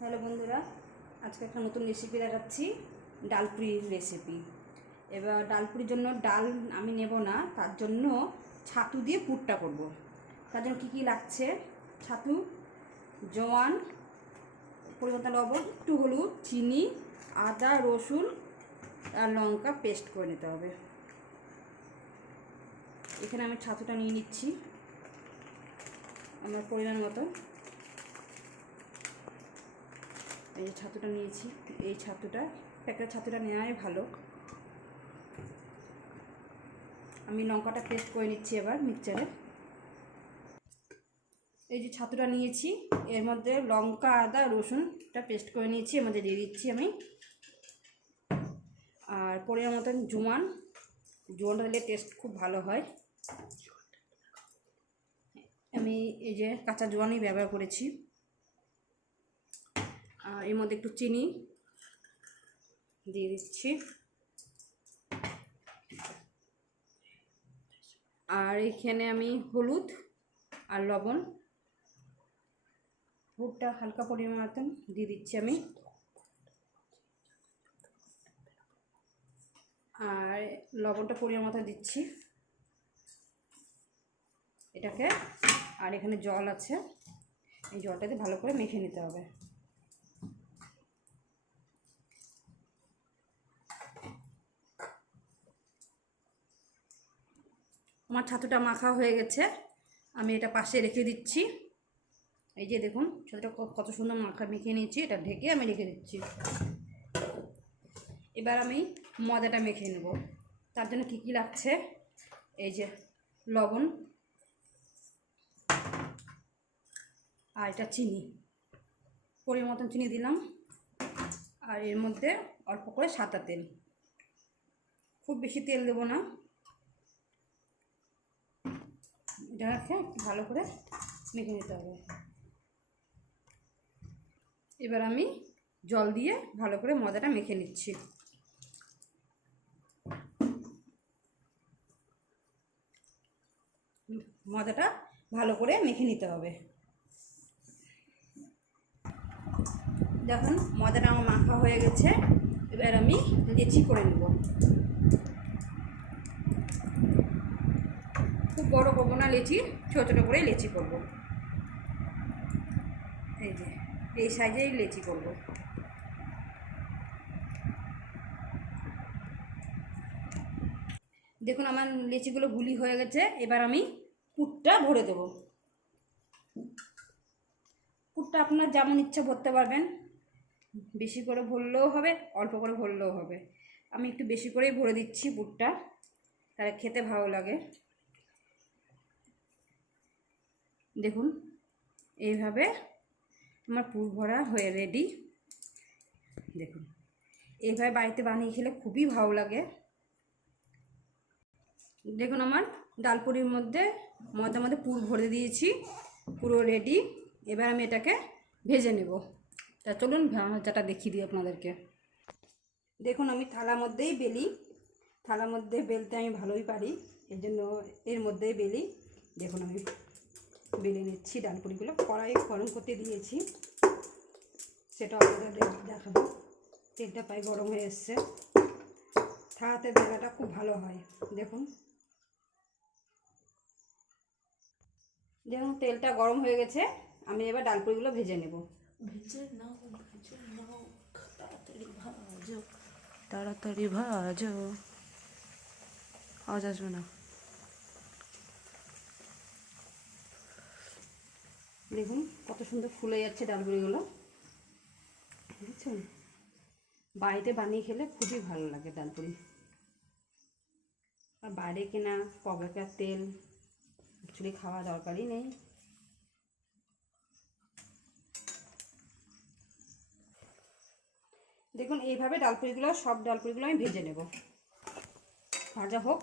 Hello বন্ধুরা, আজকে একটা নতুন রেসিপি দেখাচ্ছি, ডালপুরির রেসিপি এবার ডালপুরির জন্য ডাল আমি নেব না, তার জন্য ছাতু দিয়ে পুরটা করব। তার জন্য কী কী লাগছে? ছাতু, জোয়ান পরিবর্তন লবণ, একটু হলুদ, চিনি, আদা, রসুন আর লঙ্কা পেস্ট করে নিতে হবে। এখানে আমি ছাতুটা নিয়ে নিচ্ছি, আমার পরিমাণ মতো। এই যে ছাতুটা নিয়েছি। এই ছাতুটা প্যাকেট ছাতুটা নেওয়াই ভালো। আমি লঙ্কাটা পেস্ট করে নিচ্ছি এবার মিক্সচারে এই যে ছাতুটা নিয়েছি, এর মধ্যে লঙ্কা, আদা, রসুনটা পেস্ট করে নিয়েছি, এর মধ্যে দিয়ে দিচ্ছি আমি। আর পরিমাণ মতন জুয়ান। জুয়ানটা দিলে টেস্ট খুব ভালো হয়। আমি এই যে কাঁচা জোয়ানই ব্যবহার করেছি। এর মধ্যে একটু চিনি দিয়ে দিচ্ছি। আর এখানে আমি হলুদ আর লবণ। হলুদটা হালকা পরিমাণ দিয়ে দিচ্ছি আমি। আর লবণটা পরিমাণ মতো দিচ্ছি। এটাকে। আর এখানে জল আছে। এই জলটাতে ভালো করে মেখে নিতে হবে। আমার ছাতুটা মাখা হয়ে গেছে। আমি এটা পাশে রেখে দিচ্ছি। এই যে দেখুন, ছাতুটা কত সুন্দর মাখা মেখে নিয়েছি, এটা ঢেকে আমি রেখে দিচ্ছি। এবার আমি ময়দাটা মেখে নেব। তার জন্য কী কী লাগছে? এই যে লবণ আর এটা চিনি। পরিমাণ মতন চিনি দিলাম। আর এর মধ্যে অল্প করে সাদা তেল। খুব বেশি তেল দেবো না। একটু ভালো করে মেখে নিতে হবে। এবার আমি জল দিয়ে ভালো করে মজাটা মেখে নিচ্ছি। মজাটা ভালো করে মেখে নিতে হবে। দেখুন মজাটা আমার মাখা হয়ে গেছে। এবার আমি লেচি করে নেব খুব বড় করব না, লেচি, ছোটো ছোটো করে লেচি করব। এই যে, এই সাইজেই লেচি করব। দেখুন, আমার লেচিগুলো গুলি হয়ে গেছে, এবার আমি পুরটা ভরে দেব। পুরটা আপনার যেমন ইচ্ছা ভরতে পারবেন। বেশি করে ভরলেও হবে, অল্প করে ভরলেও হবে। আমি একটু বেশি করেই ভরে দিচ্ছি পুরটা তাহলে খেতে ভালো লাগে। দেখুন, এইভাবে আমার পুর ভরা হয়ে রেডি দেখুন, এইভাবে বাড়িতে বানিয়ে খেলে খুবই ভালো লাগে। দেখুন, আমার ডালপুরির মধ্যে মধ্যে মধ্যে পুর ভরে দিয়েছি, পুরো রেডি এবার আমি এটাকে ভেজে নেব। তা চলুন ভাজাটা দেখিয়ে দিই আপনাদেরকে। দেখুন, আমি থালার মধ্যেই বেলি। থালার মধ্যে বেলতে আমি ভালোই পারি, এর জন্য এর মধ্যেই বেলি। দেখুন, আমি বেলে নিচ্ছি, ডালপুরিগুলো। কড়াই গরম করতে দিয়েছি। সেটা আপনাদের দেখাবো। তেলটা প্রায় গরম হয়ে এসছে। থালাতে বেলাটা খুব ভালো হয়, দেখুন। দেখুন তেলটা গরম হয়ে গেছে, আমি এবার ডালপুরিগুলো ভেজে নেব। ভেজে নাও ভেজে নাও, তাড়াতাড়ি ভাজো তাড়াতাড়ি ভাজো। আওয়াজ আসবে না। দেখুন কত সুন্দর ফুলে যাচ্ছে ডালপুরিগুলো। বুঝছেন? বাড়িতে বানিয়ে খেলে খুবই ভালো লাগে ডালপুরি। আর বাইরে কেনা কবেকার তেল অ্যাকচুয়ালি খাওয়া দরকারই নেই। দেখুন, এইভাবে ডালপুরিগুলো, সব ডালপুরিগুলো আমি ভেজে নেব। ভাজা হোক